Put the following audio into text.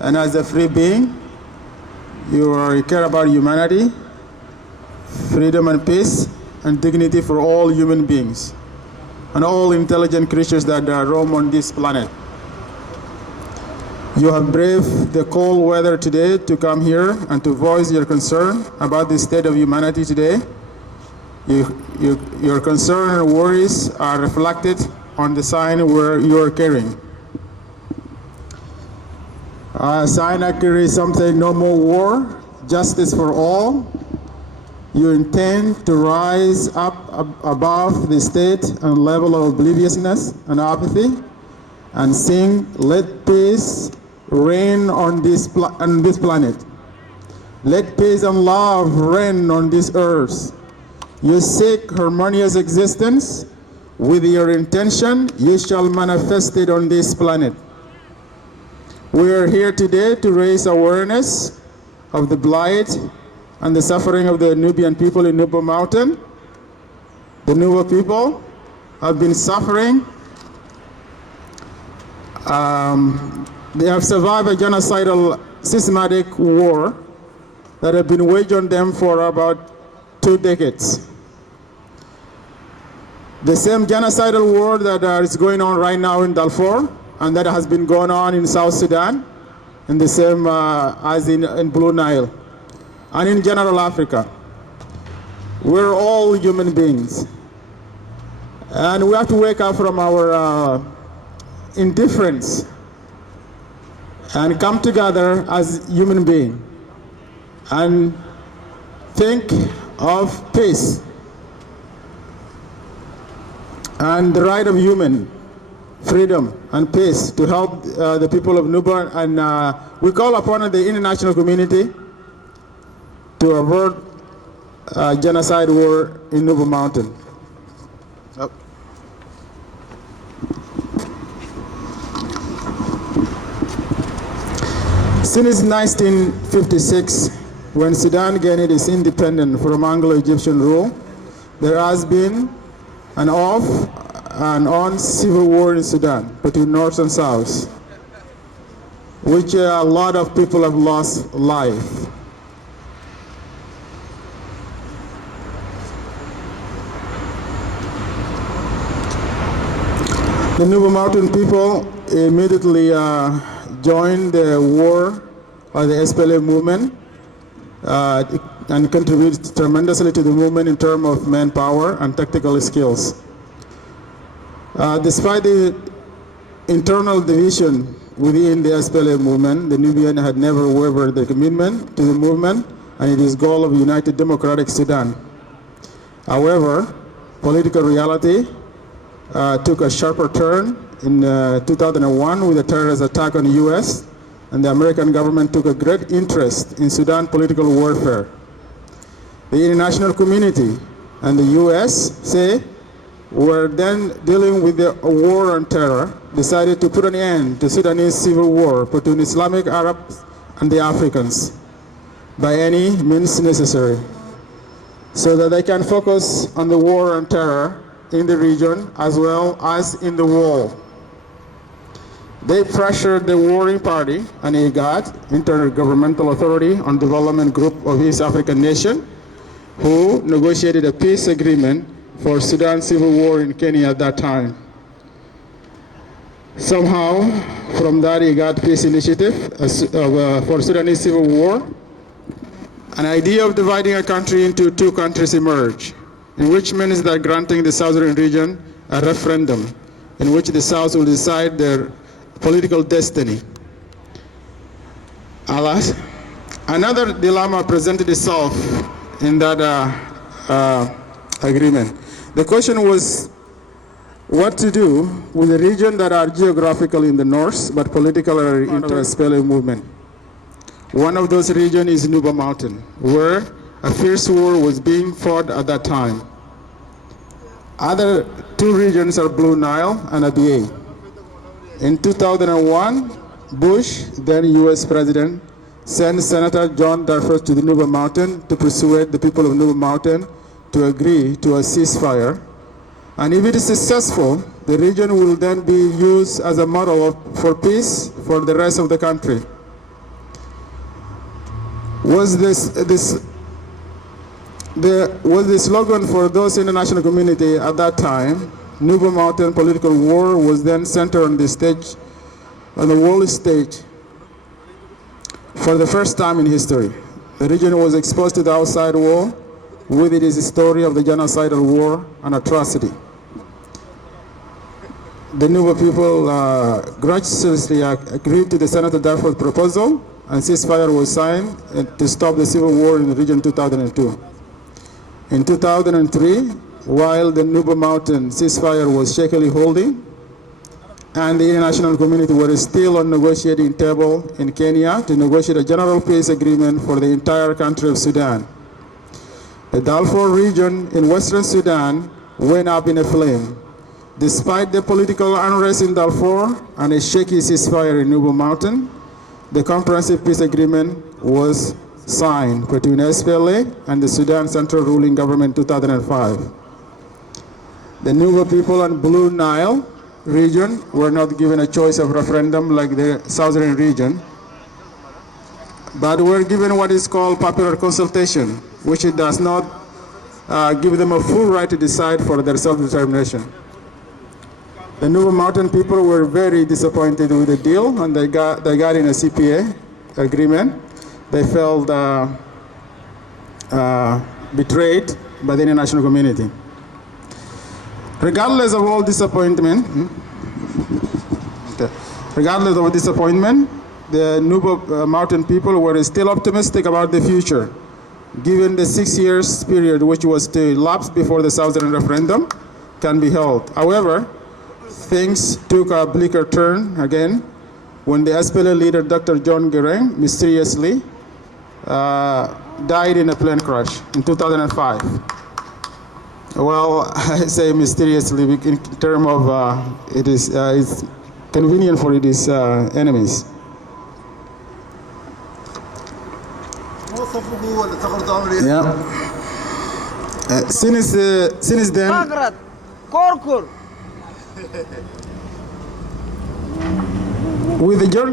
And as a free being, you care about humanity, freedom and peace, and dignity for all human beings and all intelligent creatures that roam on this planet. You have braved the cold weather today to come here and to voice your concern about the state of humanity today. Your concern and worries are reflected on the sign where you are carrying. A sign that carries something: no more war, justice for all. You intend to rise up above the state and level of obliviousness and apathy and sing, let peace reign on this planet. Let peace and love reign on this earth. You seek harmonious existence. With your intention, you shall manifest it on this planet. We are here today to raise awareness of the blight and the suffering of the Nubian people in Nuba Mountain. The Nuba people have been suffering. They have survived a genocidal systematic war that have been waged on them for about 2 decades. The same genocidal war that is going on right now in Darfur and that has been going on in South Sudan, and the same as in Blue Nile, and in general Africa. We're all human beings. And we have to wake up from our indifference and come together as human beings and think of peace and the right of human freedom and peace to help the people of Nuba. And we call upon the international community to avert genocide war in Nuba Mountain. Oh. Since 1956, when Sudan gained its independence from Anglo-Egyptian rule, there has been an off and on civil war in Sudan between North and South, which a lot of people have lost life. The Nuba Mountain people immediately joined the war or the SPLA movement and contributed tremendously to the movement in terms of manpower and tactical skills. Despite the internal division within the SPLA movement, the Nubian had never wavered their commitment to the movement and its goal of united democratic Sudan. However, political reality took a sharper turn in 2001 with a terrorist attack on the US, and the American government took a great interest in Sudan political warfare. The international community and the US were then dealing with the war on terror, decided to put an end to Sudanese civil war between Islamic Arabs and the Africans by any means necessary, so that they can focus on the war on terror in the region as well as in the world. They pressured the warring party and IGAD, Intergovernmental Authority on Development Group of East African Nation, who negotiated a peace agreement for Sudan civil war in Kenya at that time. Somehow, from that IGAD peace initiative for Sudanese civil war, an idea of dividing a country into 2 countries emerged, in which means that granting the southern region a referendum in which the South will decide their political destiny. Alas, another dilemma presented itself in that agreement. The question was what to do with the region that are geographically in the north but politically into a SPLA movement. One of those regions is Nuba Mountain, where a fierce war was being fought at that time. Other 2 regions are Blue Nile and Abyei. In 2001, Bush, then US President, sent Senator John Darfur to the Nuba Mountain to persuade the people of Nuba Mountain to agree to a ceasefire. And if it is successful, the region will then be used as a model for peace for the rest of the country. was the slogan for those in the national community at that time. Nuba Mountain political war was then centered on the world stage for the first time in history. The region was exposed to the outside world with its story of the genocidal war and atrocity. The Nuba people graciously agreed to the Senator Darfur proposal, and ceasefire was signed to stop the civil war in the region in 2002. In 2003, while the Nuba Mountain ceasefire was shakily holding, and the international community were still on negotiating table in Kenya to negotiate a general peace agreement for the entire country of Sudan. The Darfur region in Western Sudan went up in a flame. Despite the political unrest in Darfur and a shaky ceasefire in Nuba Mountain, the comprehensive peace agreement was signed between SPLA and the Sudan Central Ruling Government in 2005. The Nuba people and Blue Nile region were not given a choice of referendum like the southern region, but were given what is called popular consultation, which it does not give them a full right to decide for their self-determination. The Nuba Mountain people were very disappointed with the deal, and they got in a CPA agreement. They felt betrayed by the international community. Regardless of all disappointment, the Nuba Mountain people were still optimistic about the future, given the 6 years period which was to elapse before the Southern referendum can be held. However, things took a bleaker turn again when the SPLA leader Dr. John Garang mysteriously died in a plane crash in 2005. Well, I say mysteriously in terms of it's convenient for his enemies. Yeah. Since then, with the John